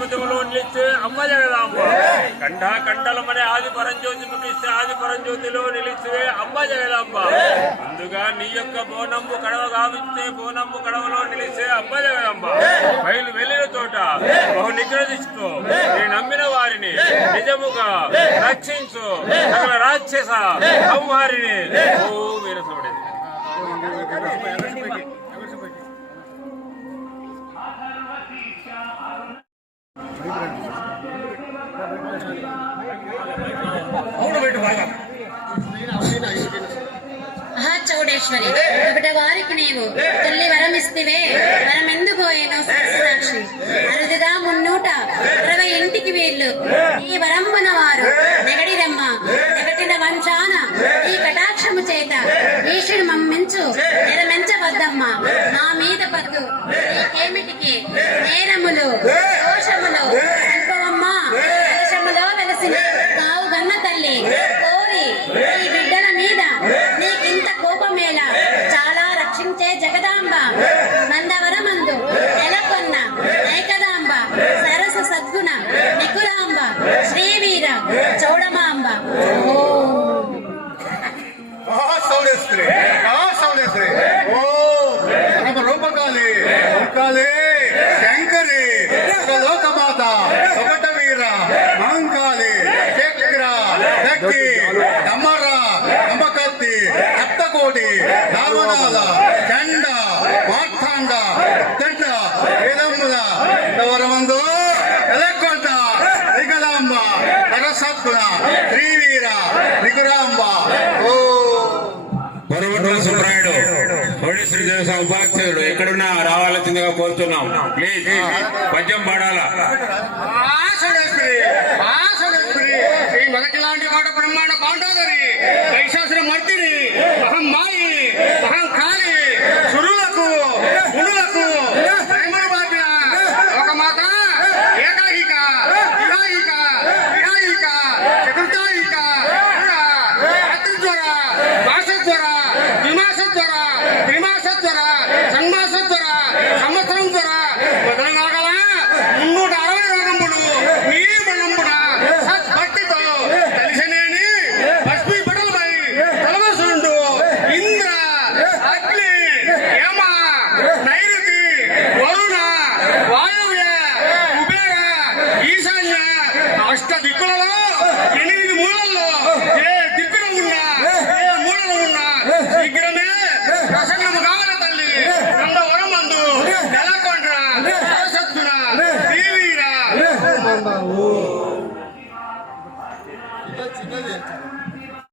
బుద్ధములో నిలిచే అమ్మ. జగదాంబ కంఠ కండలమనే ఆది పరంజ్యోతి ముగిస్తే ఆది పరంజ్యోతిలో నిలిచివే అమ్మ. జగదాంబ ముందుగా నీ యొక్క బోనమ్ము కడవ గావిస్తే బోనమ్ము కడవలో నిలిచే అమ్మ. జగదాంబ బయలు వెళ్ళిన తోట బహు నిగ్రహిస్తూ నీ నమ్మిన వారిని నిజముగా రక్షించు. సకల రాక్షస సంహారిని. ఓ వీరసుడి చౌడేశ్వరి ఒకట వారికి నీవు తల్లి వరమిస్తివే వరమెందుకోయేనో సాక్షి అరుదుగా మున్నూట అరవై ఇంటికి వీళ్ళు. ఈ వరంబున వారు నెగడిరమ్మ నెగటిన వంశాన ఈ కటాక్షము చేత ఈశుడు మమ్మించు ఎరమెంచవద్దమ్మ మా మీద పద్దు. ఏమిటికి నేరములు. కావు గన్న తల్లి కోరి ఈ బిడ్డల మీద నీకింత కోపమేలా? చాలా రక్షించే జగదాంబ. నందవరమందు నెలకొన్న ఏకదాంబ. సరస సద్గుణ. నికులాంబ. శ్రీవీర. చౌడమాంబ. రూపకాలి. శంకరి. లోకమాత. రావణాల చండ మార్తాండ దండ వేదముల వరమందు ఎలక్కొండ దిగదాంబ సరసత్తున శ్రీవీర నిగురాంబ ఓ. పొరవట్ల సుబ్రాయుడు కోడేశ్వరి దేవస్వామి ఉపాధ్యక్షుడు ఎక్కడున్నా రావాల్సిందిగా కోరుతున్నాం. ప్లీజ్ పద్యం పాడాలా? ఏకాయిక విహాయిక విహాయిక చతుర్థాయిక రాత్రిజ్వర మాసజ్వర ద్విమాసజ్వర త్రిమాసజ్వర షణ్మాసజ్వర సంవత్సరం జ్వర మొదలనాగల మున్నూట అరవై రోగంబులు నీ బలంబున సద్భక్తితో కలిసినేని భస్మీ పటలపై తలవసుండు ఇంద్ర అగ్ని యమ శ్రీవీర